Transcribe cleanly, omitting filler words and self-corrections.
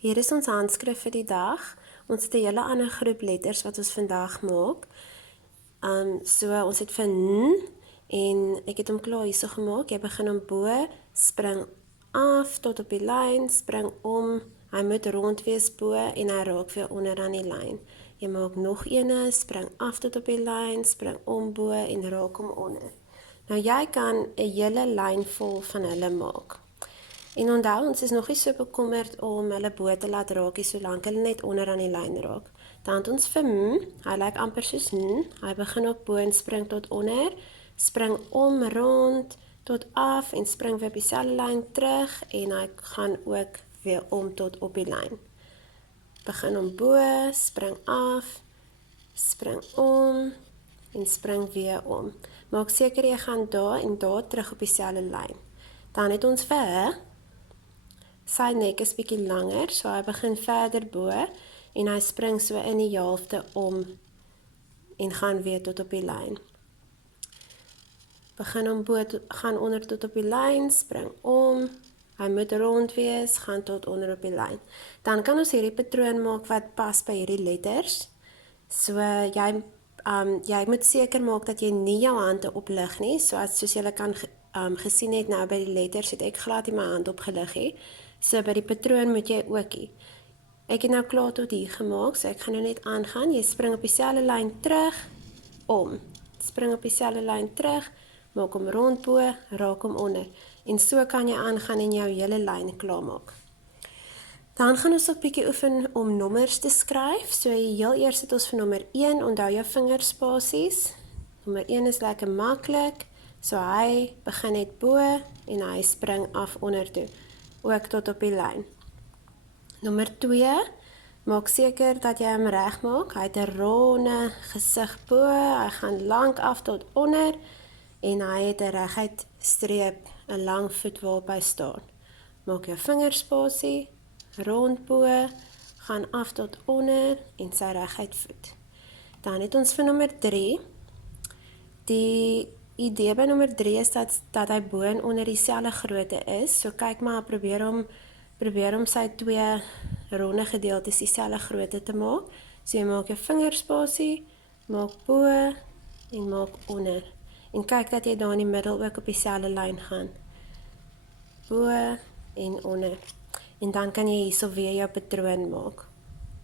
Hier is ons handskrif vir die dag. Ons het 'n hele ander groep letters wat ons vandag maak. So ons het vir N en ek het hom klaar hierso gemaak. Jy begin hom bo, spring af tot op die lyn, spring om. Hy moet rond wees bo en hy raak weer onder aan die lyn. Jy maak nog eene, spring af tot op die lyn, spring om bo en raak hom onder. Nou jy kan 'n hele lyn vol van hulle maak. En onthou, ons is nog nie so bekommerd om hulle bo te laat raak nie, solank hulle net onder aan die lyn raak. Dan het ons vir M, hy lyk amper soos N, hy begin ook bo en spring tot onder, spring om rond tot af en spring weer op dieselfde lyn terug en hy gaan ook weer om tot op die lyn. Begin om bo, spring af, spring om en spring weer om. Maak seker jy gaan daar en daar terug op dieselfde lyn. Dan het ons vir sy nek is bietjie langer, so hy begin verder bo en hy spring so in die helfte om en gaan weer tot op die lyn. Begin om bo, gaan onder tot op die lyn, spring om, hy moet rond wees, gaan tot onder op die lyn. Dan kan ons hierdie patroon maak wat pas by hierdie letters. So jy moet seker maak dat jy nie jou hande oplig nie, soos julle kan gesien het nou by die letters, het ek glad nie my hand opgelig nie. So by die patroon moet jy ookie. Ek het nou klaar tot hier gemaak, so ek gaan nou net aangaan. Jy spring op dieselfde lyn terug, om. Spring op dieselfde lyn terug, maak hom rond bo, raak hom onder. En so kan jy aangaan en jou hele lyn klaarmaak. Dan gaan ons ook bietjie oefen om nommers te skryf. So heel eers het ons vir nommer 1, onthou jou vingerspasies. Nommer 1 is lekker maklik. So hy begin net bo en hy spring af onder toe, ook tot op die lyn. Nommer 2, maak seker dat jy hom reg maak. Hy het 'n ronde gesig bo, hy gaan lank af tot onder en hy het 'n reguit streep, 'n lang voet waarop hy staan. Maak jou vingerspasie rond bo, gaan af tot onder en sy reguit voet. Dan het ons vir nommer 3. Die idee by nommer 3 is dat hy bo en onder dieselfde grootte is. So kyk maar, probeer om sy twee ronde gedeeltes dieselfde grootte te maak. So jy maak jou vingerspasie, maak bo en maak onder. En kyk dat jy daar in die middel ook op dieselfde lyn gaan. Bo en onder. En dan kan jy hierso weer jou patroon maak.